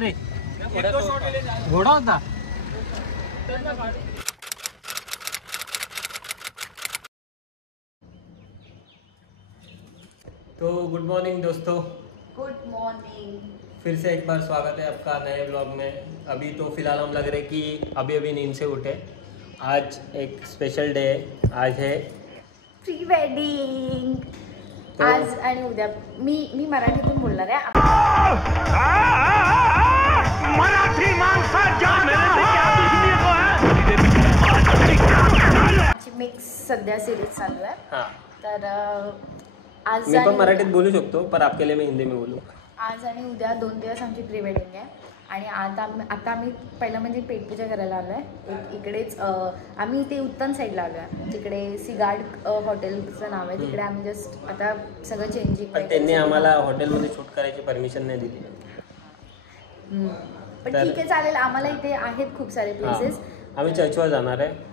रे? घोडा होता. तो गुड मॉर्निंग दोस्तों. Good morning. फिर से एक बार स्वागत है आपका नए ब्लॉग में. अभी तो फिलहाल हम लग रहे कि अभी नींद से उठे. आज एक स्पेशल डे है. आज है प्री वेडिंग. आज आणि उद्या मी मराठीतून बोलणार आहे. मराठी माणसा मिक्स सध्या सिरीज चालू आहे. हाँ. तर आज मी पण मराठीत बोलू शकतो, पर आपके लिए मैं हिंदी में बोलू. आज आणि उद्या 2 दिवस आमची प्री वेडिंग आहे. आणि आता आम्ही पहिलं म्हणजे पेटपूजा करायला आलो आहे. इकडेच आम्ही इथे उत्तम साईडला आलो आहे. तिकडे सिगार्ड हॉटेलचं नाव आहे. तिकडे आम्ही जस्ट आता सगळं चेंजिंग. पण त्यांनी आम्हाला हॉटेलमध्ये शूट करायची परमिशन नाही दिली. पण ठीक आहे, चालेल. आम्हाला इथे आहेत खूप सारे प्लेसेस. आम्ही चर्चवर जाणार आहे.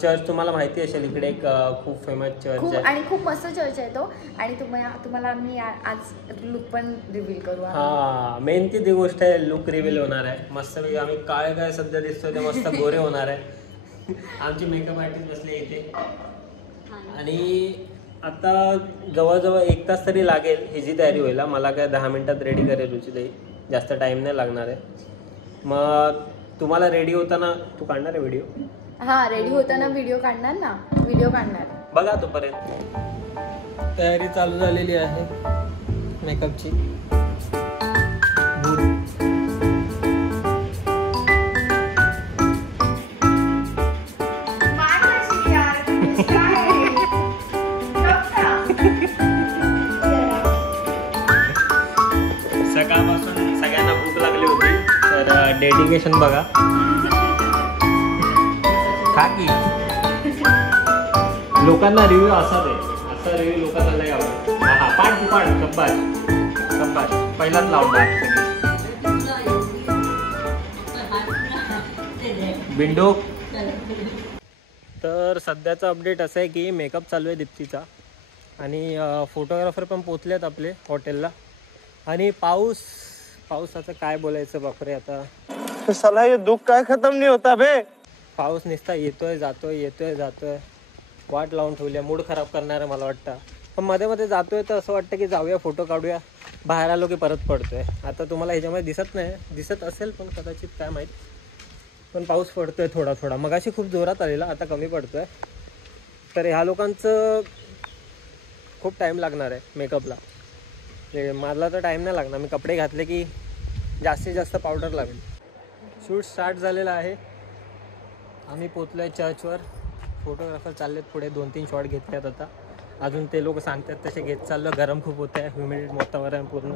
चर्च तुम्हाला माहिती असेल, इकडे एक खूप फेमस चर्च आहे आणि खूप मस्त चर्च आहे तो. आणि तुम्हाला आम्ही आज लुक पण रिव्हील करू. हा, मेन ती गोष्ट आहे, लुक रिव्हील होणार आहे. मस्त आम्ही काय सध्या दिसतोय ते मस्त गोरे होणार आहे. आमची मेकअप आर्टिस्ट बसले इथे. आणि आता जवळजवळ 1 तास तरी लागेल हिची तयारी व्हायला. मला काय 10 मिनिटात रेडी करेल रुची ताई. जास्त टाइम नाही लागणार आहे. मग तुम्हाला रेडी होताना तू काढणार आहे व्हिडिओ? हा, रेडी होताना व्हिडिओ काढणार. बघा तोपर्यंत. तयारी चालू झालेली आहे मेकअपची. सकाळपासून सगळ्यांना भूक लागली होती, तर डेडिकेशन बघा. खाकी लोकांना रिव्ह्यू असा रिव्ह्यू लोकांना लय आवडतो. हा, पाठ शब्बाश पहिलाच लावणार विंडो. तर सध्याचं अपडेट असं आहे की मेकअप चालू आहे दीप्तीचा. आणि फोटोग्राफर पण पोचलेत आपले हॉटेलला. आणि पावसाचं काय बोलायचं बापरे. आता साला ये दुख काय खत्म नहीं होता बे. पाऊस नुसता येतोय जातोय. वाट लावून ठेवली. मूड खराब करणार आहे मला वाटतं. पण मध्ये जातोय तर असं वाटतं की जाऊया फोटो काढूया. बाहेर आलो की परत पडतोय. आता तुम्हाला ह्याच्यामध्ये दिसत असेल पण कदाचित काय माहीत. पण पाऊस पडतोय थोडा. मगाशी खूप जोरात आलेला, आता कमी पडतोय. तर ह्या लोकांचं खूप टाईम लागणार आहे मेकअपला. मला तर टाईम नाही लागणार. मी कपडे घातले की जास्तीत जास्त पावडर लागेल. शूट स्टार्ट झालेला आहे. आम्ही पोचलो आहे चर्चवर. फोटोग्राफर चाललेत पुढे. 2-3 शॉट घेतल्यात आता. अजून ते लोक सांगतात तसे घेत चाललो. गरम खूप होत आहे. ह्युमिडिटी वातावरण पूर्ण.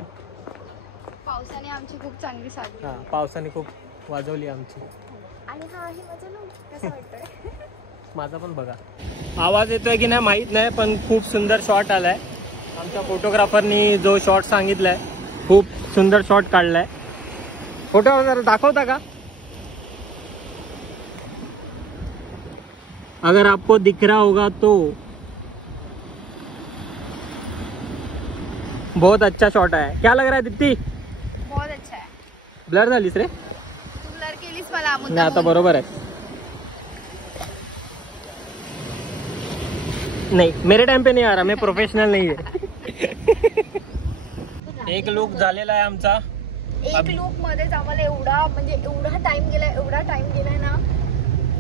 पावसाने आमची खूप चांगली साथ. हां, पावसाने खूप वाजवली आमची. आणि हा आहे माझा लुक. कसं वाटतंय? माझा पण बघा. आवाज येतोय की नाही माहीत नाही, पण खूप सुंदर शॉट आलाय. आमच्या फोटोग्राफरनी जो शॉट सांगितलाय, खूप सुंदर शॉट काढलाय. फोटो जरा दाखवता का? अगर आपको दिख रहा होगा तो बहुत अच्छा शॉट है. क्या लग रहा है दीप्ती? बहुत अच्छा है. ब्लर झालीस रे. तू ब्लर केलीस मला. नाही, आता बरोबर आहे. नहीं, मेरे टाइम पे नहीं आ रहा. मैं प्रोफेशनल नहीं है. एक लुक झालेला आहे आमचा. एक लुक मध्येच आम्हाला एवढा टाइम गेलाय ना.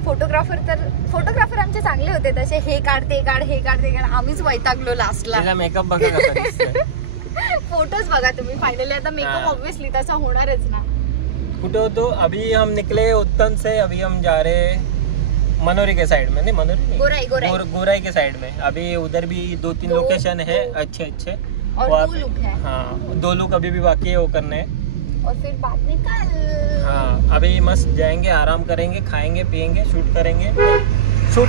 फोटोग्राफर आमचे चांगले होते तसे. हे काढ ते काढ. आम्हीच वैतागलो लास्टला. मेकअप बघा कसा दिसतोय. फोटोज बघा तुम्ही. फायनली आता मेकअप ऑब्वियसली तसा होणारच ना. कुठे होतो? अभी हम निकले उत्तन से. अभी हम जा रहे मनोरी के साइड में. नहीं, मनोरी नहीं, गोराई के साइड में. अभी उधर भी 2-3 लोकेशन है अच्छे. और 2 लुक है. हाँ, 2 लुक अभी भी बाकी है वो करने हैं. और फिर बाद में कल. हाँ, अभी मस्त जाएंगे, आराम करेंगे, खाएंगे पिएंगे, शूट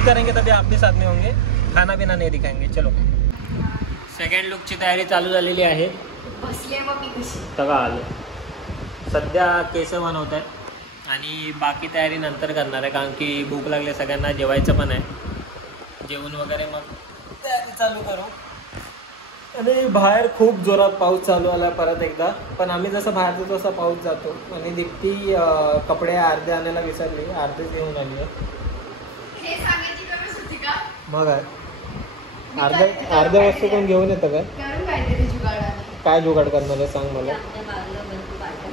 करेंगे तभी आप भी साथ में होंगे. खाना पीना नहीं दिखाएंगे. चलो. सेकंड लुकची तयारी चालू झालेली आहे. बसले मग मी कशी. सगळं आलं. सध्या केस बनवत आहेत आणि बाकी तयारी नंतर करणार आहे, कारण की भूक लागली सगळ्यांना. जेवायचं पण आहे. जेवण वगैरे मग तयारी चालू करू. आणि बाहेर खूप जोरात पाऊस चालू आला परत एकदा, पण आम्ही जसं बाहेर जातो तसा पाऊस जातो. आणि दीप्ती कपडे अर्धे आणायला विसरली, अर्धेच घेऊन आली आहे. मग अर्ध्या वस्तू कोण घेऊन येतं काय? काय जुगाड करणार आहे सांग मला.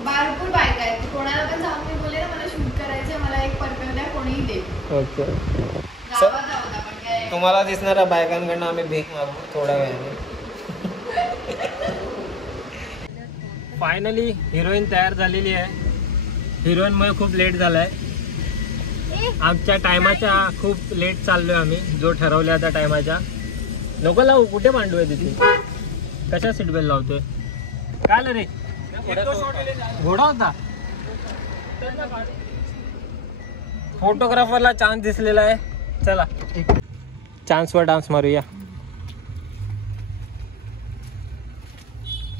भरपूर बायक आहेत, कोणाला पण जाऊन मी बोलले ना मला शूट करायचं, मला एक पर्पल द्या, कोणीही दे. ओके. गावात जाऊ आपण काय. तुम्हाला दिसणाऱ्या बायकांकडनं आम्ही भीक मागू थोड्या वेळाने. फायनली हिरोईन तयार झालेली आहे. हिरोईनमुळे खूप लेट झालाय. आमच्या टायमाच्या खूप लेट चाललोय आम्ही, जो ठरवल्या त्या टायमाच्या. नको लावू, कुठे मांडू आहे तिथे? कशा सीट बेल्ट लावतोय? काय आलं रे? घोडा होता. फोटोग्राफरला चान्स दिसलेला आहे. चला चान्सवर डान्स मारूया.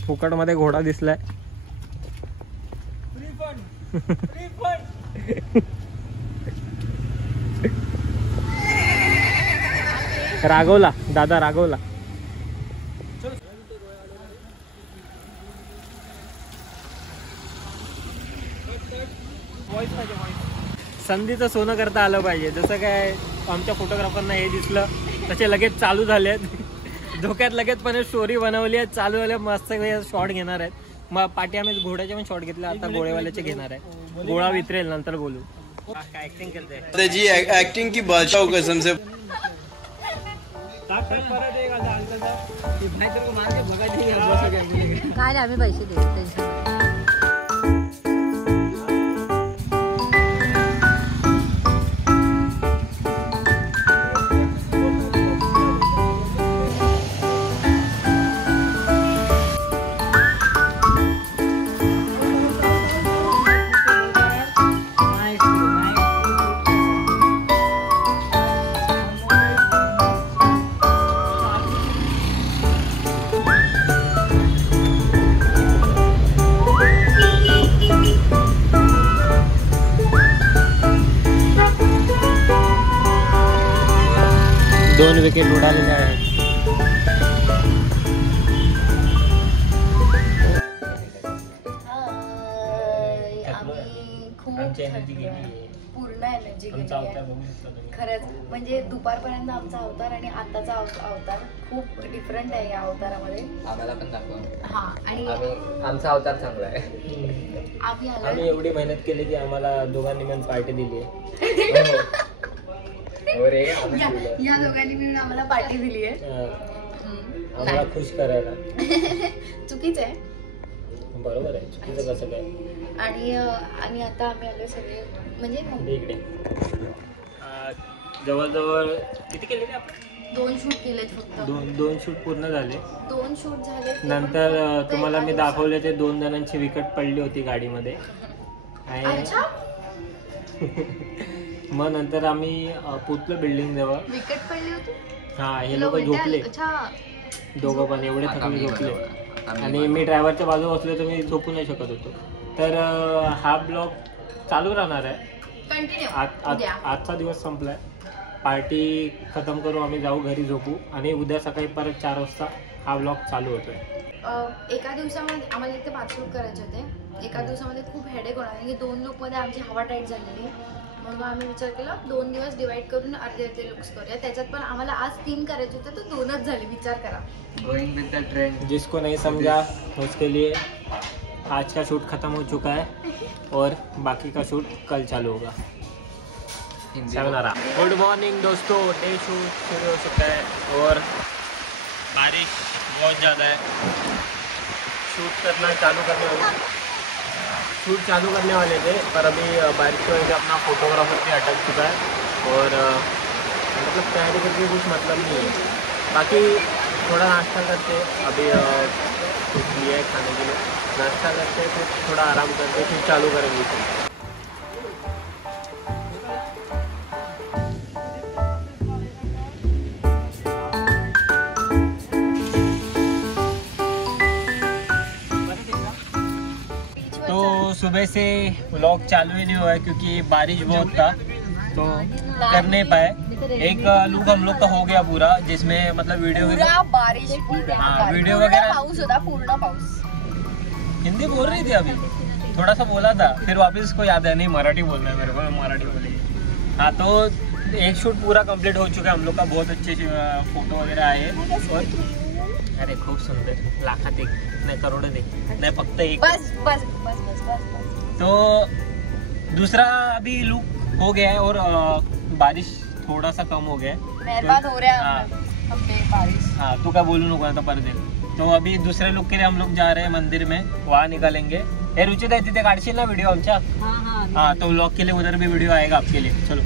फुकट मध्ये घोडा दिसलाय. रागवला दादा, रागवला. संधीचं सोनं करता आलं पाहिजे. जसं काय आमच्या फोटोग्राफरना हे दिसलं तसे लगेच चालू झालेत. धोक्यात लगेचपणे स्टोरी बनवली आहे, चालू झाल्या. मस्त शॉट घेणार आहेत. मग पाठी आम्ही घोड्याचे पण शॉट घेतले, आता घोडेवाल्याचे घेणार आहे. गोळा वितरेल नंतर बोलू. काय ऍक्टिंग करते जी, एक्टिंग की बादशाह कसम से. काय आम्ही पैसे देऊ टेन्शन. दोन विकेट उडालेले आहेत. आम्ही खूप पूर्ण एनर्जी गेली आहे खरंच. म्हणजे दुपारपर्यंत आमचा अवतार आणि आताचा अवतार खूप डिफरंट आहे. या अवतारामध्ये आम्हाला पण दाखवा. हा, आणि आमचा अवतार चांगला आहे. आम्ही एवढी मेहनत केली की आम्हाला दोघांनी मिळून पार्टी दिली आहे. या दोघांनी मिळून आम्हाला पार्टी दिली आहे. आम्हाला खुश करायला. चुकीचं आहे. बरोबर आहे, चुकीचं कसं काय? आणि आता आम्ही आलो सगळे म्हणजे इकडे जवळजवळ किती केले रे आपण? 2 शूट केलेत फक्त. दोन शूट पूर्ण झाले. 2 शूट झाले. नंतर तुम्हाला मी दाखवले ते 2 जणांची विकेट पडली होती गाडीमध्ये. अच्छा. मग नंतर आम्ही पुतलो बिल्डिंग जवळ. विकेट पडली होती. हा, हे लोक झोपले. अच्छा. दोघं पण एवढे थकले झोपले. आणि मी ड्रायव्हरच्या बाजूला बसलो तर मी झोपू नाही शकत होतो. तर हा ब्लॉग चालू राहणार आहे. आजचा दिवस संपलाय. पार्टी खतम करू, आम्ही जाऊ घरी झोपू आणि उद्या सकाळी परत 4 वाजता हा ब्लॉग चालू होतोय. एका दिवसामध्ये आम्हाला इथे 5 शूट करायचे होते. एका दिवसामध्ये खूप हेडेक होणार आहे की 2 लुकमध्ये आमची हवा टाईट झालेली. म्हणून आम्ही विचार केला 2 दिवस डिवाइड करून अर्धे लुक्स करूया. त्याच्यात पण आम्हाला आज 3 करायचे होते तर 2च झाले. विचार करा. गोइंग विद द ट्रेंड. जिसको नहीं समझा उसके लिए आज का शूट खत्म हो चुका है और बाकी का शूट कल चालू होगा. गुड मॉर्निंग दोस्तों, डे शूट शुरू हो चुका है और बारिश बहुत ज़्यादा है. शूट चालू करने वाले थे पर अभी बारिश की वजह से अपना फोटोग्राफर भी अटक चुका है और मतलब तैयारी करके कुछ मतलब नहीं है. बाकी थोड़ा नाश्ता करते, अभी कुछ लिया है खाने के लिए, नाश्ता करते फिर थोड़ा आराम करते फिर चालू करेंगे. तो सुबह से व्लॉग चालू ही नहीं हुआ है क्योंकि बारिश बहुत था. तो कर नहीं पाए। एक लुक हम लोग का हो गया पूरा, जिसमें मतलब वीडियो पूरा बारिश हाँ, वीडियो वगैरह पाऊस होता, पूर्ण पाऊस। हिंदी बोल रही थी अभी, थोड़ा सा बोला था, फिर वापस इसको याद है नहीं मराठी बोलना है मेरे को, मराठी बोलेगी। हाँ तो एक शूट पूरा कंप्लीट हो चुका है हम लोग का, बहुत अच्छे फोटो वगैरह आए और अरे खूप सुंदर, लाखात एक नाही करोडोत एक नाही फक्त एक। बस बस बस बस बस बस। तो दूसरा अभी लुक हो गया है और बारिश थोड़ा सा कम हो गया है। मेहरबान हो रहा हाँ। है हम पे बारिश। हाँ तू क्या बोलू नको आता परत। तो अभी दूसरे लुक के लिए हम लोग जा रहे हैं मंदिर में, वहाँ निकालेंगे। हे रुचिता आहे तिथे काढशील ना व्हिडिओ आमच्या? हाँ तो व्लॉग के लिए उधर भी वीडियो आएगा आपके लिए। चलो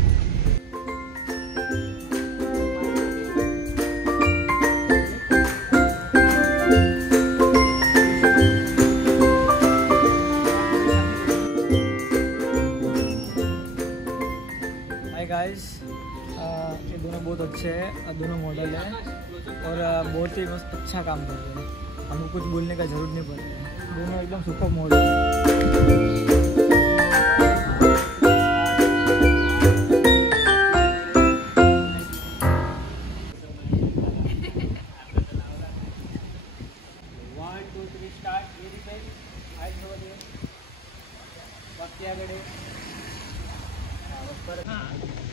हाय गाइस, ये दोनों बहुत अच्छे हैं, दोनों मॉडल हैं और बहुत ही मस्त अच्छा काम कर रहे हैं। हमको कुछ बोलने का जरूरत नहीं पड़ रहा है, दोनों एकदम सुपर मॉडल हैं।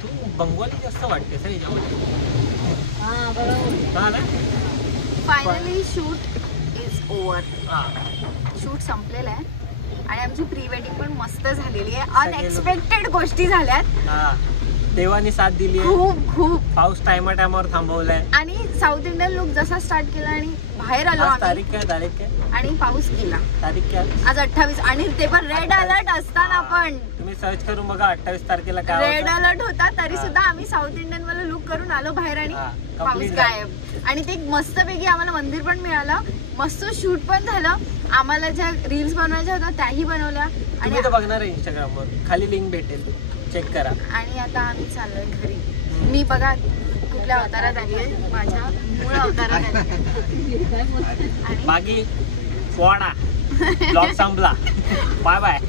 तू बंगाली जास्त वाटते सर याच्यामध्ये। हा ना? Finally shoot is over. हा. शूट संपलेलं आहे आणि आमची प्री वेडिंग पण मस्त झालेली आहे. अनएक्सपेक्टेड गोष्टी झाल्यात, हा. देवानी साथ दिली आहे, खूप खूप. पाऊस टायमावर थांबवलाय। आणि साऊथ इंडियन लुक जसा स्टार्ट केला आणि बाहेर आलो आज आम्ही तारीख काय? तारीख काय? आणि पाऊस गेला. तारीख काय? आज 28 आणि ते पण रेड अलर्ट असताना पण तुम्ही सर्च करून बघा 28 तारखेला काय रेड होतं. अलर्ट होता तरी हा. सुद्धा आम्ही साऊथ इंडियन वाला लुक करून आलो बाहेर आणि हा, पाऊस complete गायब. आणि ते मस्तपैकी आम्हाला मंदिर पण मिळालं, मस्त शूट पण झालं. आम्हाला ज्या रील्स बनवायच्या होत्या त्याही बनवल्या आणि तुम्ही तर बघणार आहे इंस्टाग्रामवर, खाली लिंक भेटेल, चेक करा. आणि आता आम्ही चाललोय घरी. मी बघा कुठल्या अवतारात आली आहे, माझ्या मूळ अवतारात आली आहे. आणि बाकी पोवाडा ब्लॉग संपला. Bye bye.